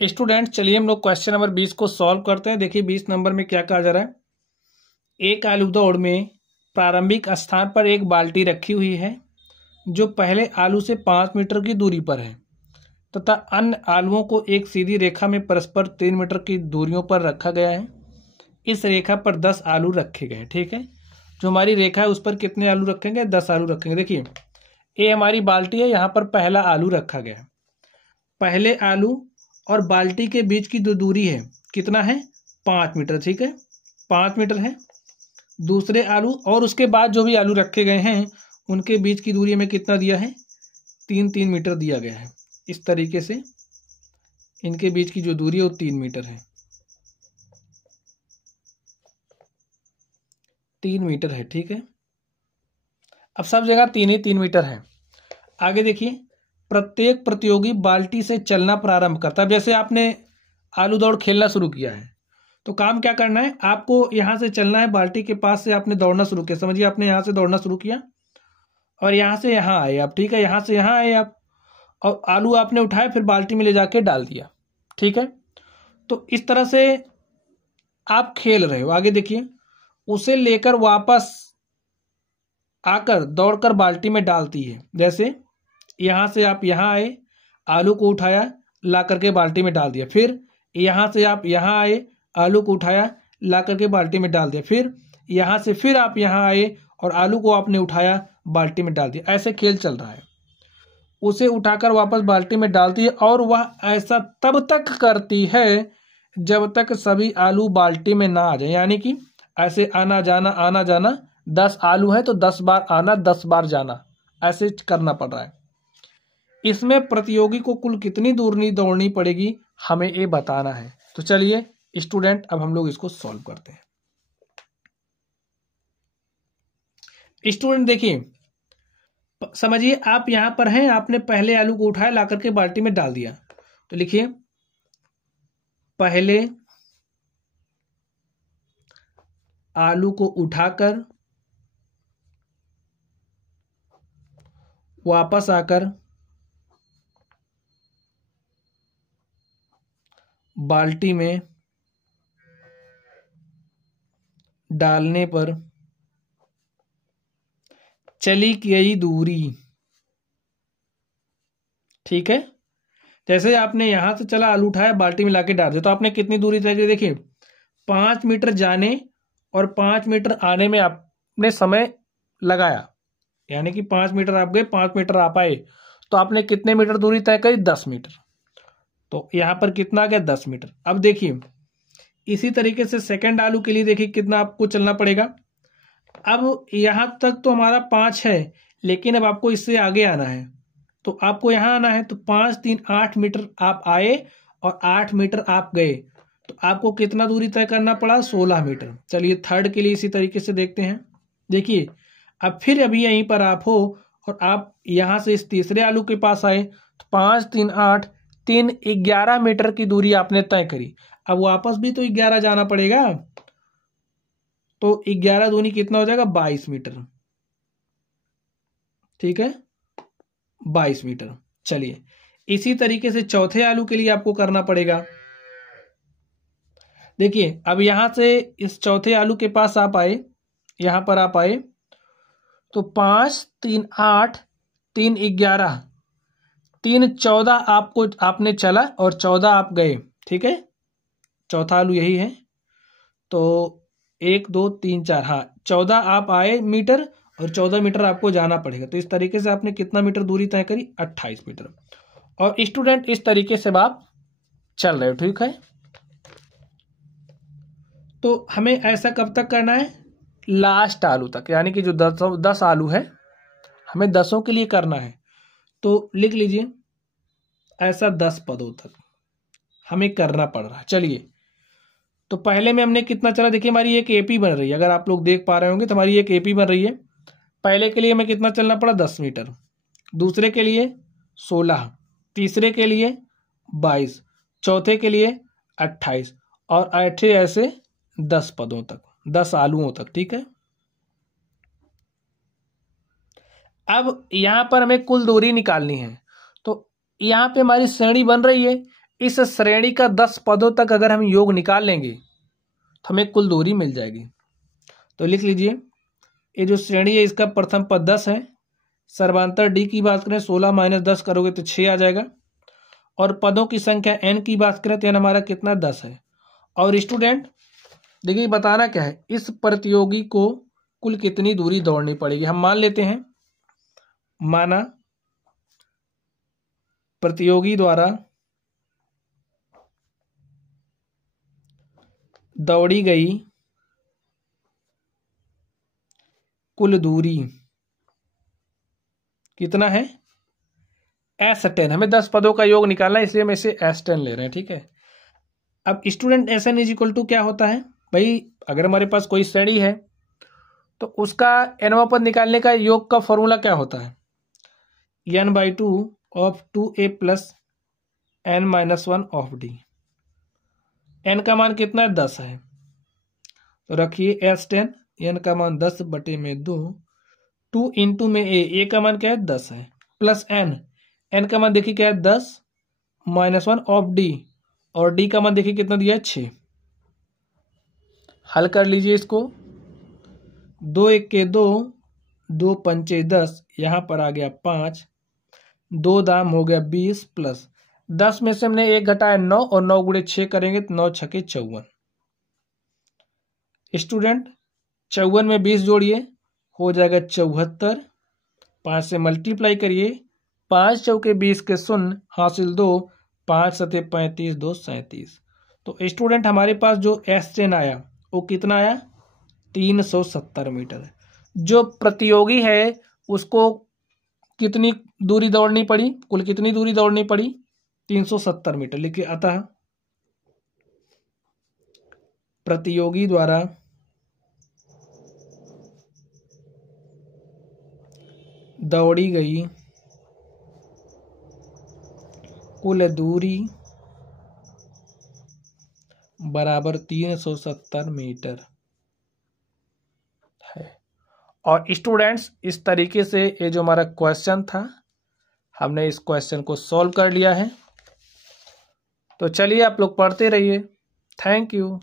Student चलिए हम लोग क्वेश्चन नंबर 20 को सॉल्व करते हैं। देखिए 20 नंबर में क्या कहा जा रहा है। एक आलू दौड़ में प्रारंभिक स्थान पर एक बाल्टी रखी हुई है जो पहले आलू से 5 मीटर की दूरी पर है तथा अन्य आलुओं को एक सीधी रेखा में परस्पर 3 मीटर की दूरियों पर रखा गया है। इस रेखा पर 10 आलू रखे गए। ठीक है, जो हमारी रेखा है उस पर कितने आलू रखेंगे? 10 आलू रखेंगे। देखिए ये हमारी बाल्टी है, यहाँ पर पहला आलू रखा गया है। पहले आलू और बाल्टी के बीच की जो दूरी है कितना है? 5 मीटर। ठीक है, 5 मीटर है। दूसरे आलू और उसके बाद जो भी आलू रखे गए हैं उनके बीच की दूरी में कितना दिया है? 3 मीटर दिया गया है। इस तरीके से इनके बीच की जो दूरी है वो 3 मीटर है। 3 मीटर है। ठीक है, अब सब जगह 3 मीटर है। आगे देखिए, प्रत्येक प्रतियोगी बाल्टी से चलना प्रारंभ करता है। जैसे आपने आलू दौड़ खेलना शुरू किया है तो काम क्या करना है, आपको यहाँ से चलना है। बाल्टी के पास से आपने दौड़ना शुरू किया, समझिए आपने यहाँ से दौड़ना शुरू किया और यहाँ से यहाँ आए आप। ठीक है, यहाँ से यहाँ आए आप और आलू आपने उठाए फिर बाल्टी में ले जाके डाल दिया। ठीक है, तो इस तरह से आप खेल रहे हो। आगे देखिए, उसे लेकर वापस आकर दौड़कर बाल्टी में डालती है। जैसे यहाँ से आप यहाँ आए, आलू को उठाया ला करके बाल्टी में डाल दिया। फिर यहाँ से आप यहाँ आए, आलू को उठाया ला करके बाल्टी में डाल दिया। फिर यहाँ से फिर आप यहाँ आए और आलू को आपने उठाया बाल्टी में डाल दिया। ऐसे खेल चल रहा है। उसे उठाकर वापस बाल्टी में डालती है और वह ऐसा तब तक करती है जब तक सभी आलू बाल्टी में ना आ जाए। यानी कि ऐसे आना जाना 10 आलू है तो 10 बार आना 10 बार जाना, ऐसे करना पड़ रहा है। इसमें प्रतियोगी को कुल कितनी दूरी दौड़नी पड़ेगी हमें ये बताना है। तो चलिए स्टूडेंट अब हम लोग इसको सॉल्व करते हैं। स्टूडेंट देखिए, समझिए आप यहां पर हैं, आपने पहले आलू को उठाया ला करके बाल्टी में डाल दिया। तो लिखिए पहले आलू को उठाकर वापस आकर बाल्टी में डालने पर चली गई दूरी। ठीक है, जैसे आपने यहां से चला आलू उठाया बाल्टी में लाके डाल दिया तो आपने कितनी दूरी तय की? देखिए 5 मीटर जाने और 5 मीटर आने में आपने समय लगाया। यानी कि 5 मीटर आप गए, 5 मीटर आप आए, तो आपने कितने मीटर दूरी तय करी? 10 मीटर। तो यहां पर कितना आ गया? 10 मीटर। अब देखिए इसी तरीके से सेकंड आलू के लिए देखिए कितना आपको चलना पड़ेगा। अब यहां तक तो हमारा 5 है, लेकिन अब आपको इससे आगे आना है तो आपको यहां आना है। तो 5 3 8 मीटर आप आए और 8 मीटर आप गए, तो आपको कितना दूरी तय करना पड़ा? 16 मीटर। चलिए थर्ड के लिए इसी तरीके से देखते हैं। देखिए अब फिर अभी यहीं पर आप हो और आप यहां से इस तीसरे आलू के पास आए तो 5 3 8 3 11 मीटर की दूरी आपने तय करी। अब वापस भी तो 11 जाना पड़ेगा, तो 11 दूनी कितना हो जाएगा? 22 मीटर। ठीक है, 22 मीटर। चलिए इसी तरीके से चौथे आलू के लिए आपको करना पड़ेगा। देखिए अब यहां से इस चौथे आलू के पास आप आए, यहां पर आप आए तो 5 3 8 3 11 3 14 आपको आपने चला और 14 आप गए। ठीक है, चौथा आलू यही है। तो 1 2 3 4, हाँ 14 आप आए मीटर और 14 मीटर आपको जाना पड़ेगा। तो इस तरीके से आपने कितना मीटर दूरी तय करी? 28 मीटर। और स्टूडेंट इस तरीके से आप चल रहे हो। ठीक है, तो हमें ऐसा कब तक करना है? लास्ट आलू तक, यानी कि जो 10 आलू है हमें 10 के लिए करना है। तो लिख लीजिए ऐसा 10 पदों तक हमें करना पड़ रहा है। चलिए तो पहले में हमने कितना चला? देखिए हमारी एक एपी बन रही है, अगर आप लोग देख पा रहे होंगे तो हमारी एक एपी बन रही है। पहले के लिए हमें कितना चलना पड़ा? 10 मीटर। दूसरे के लिए 16, तीसरे के लिए 22, चौथे के लिए 28 और ऐसे ऐसे 10 पदों तक, 10 आलुओं तक। ठीक है, अब यहां पर हमें कुल दूरी निकालनी है। तो यहां पे हमारी श्रेणी बन रही है, इस श्रेणी का 10 पदों तक अगर हम योग निकाल लेंगे तो हमें कुल दूरी मिल जाएगी। तो लिख लीजिए, ये जो श्रेणी है इसका प्रथम पद 10 है। सर्वांतर डी की बात करें 16 माइनस 10 करोगे तो 6 आ जाएगा। और पदों की संख्या n की बात करें तो n हमारा कितना 10 है। और स्टूडेंट देखिए बताना क्या है, इस प्रतियोगी को कुल कितनी दूरी दौड़नी पड़ेगी। हम मान लेते हैं, माना प्रतियोगी द्वारा दौड़ी गई कुल दूरी कितना है S10। हमें 10 पदों का योग निकालना है, इसलिए हम इसे S10 ले रहे हैं, ठीक है। अब student SN is equal to क्या होता है भाई, अगर हमारे पास कोई श्रेणी है तो उसका nवां पद निकालने का योग का फॉर्मूला क्या होता है, n/2 of 2a plus n-1 of d। n का मान कितना है 10 है, तो रखिए S10, n का मान 10/2, 2 इंटू में a का मान क्या है 10 है, प्लस n का मान देखिए क्या है 10 -1 ऑफ d, और d का मान देखिए कितना दिया है 6। हल कर लीजिए इसको, 2 1 के 2, 2 पंचे 10, यहाँ पर आ गया 5, 2 दाम हो गया 20, प्लस 10 में से हमने 1 घटाया 9, और 9 गुणे 6 करेंगे तो 9 छके 54। स्टूडेंट 54 में 20 जोड़िए हो जाएगा 74, 5 से मल्टीप्लाई करिए, 5 चौके 20 के 0 हासिल 2, 5 सते 35, 2 37। तो स्टूडेंट हमारे पास जो S10 आया वो कितना आया 370 मीटर। जो प्रतियोगी है उसको कितनी दूरी दौड़नी पड़ी, कुल कितनी दूरी दौड़नी पड़ी 370 मीटर। लिखिए, अतः प्रतियोगी द्वारा दौड़ी गई कुल दूरी बराबर 370 मीटर है। और स्टूडेंट्स इस तरीके से ये जो हमारा क्वेश्चन था हमने इस क्वेश्चन को सॉल्व कर लिया है। तो चलिए आप लोग पढ़ते रहिए। Thank you.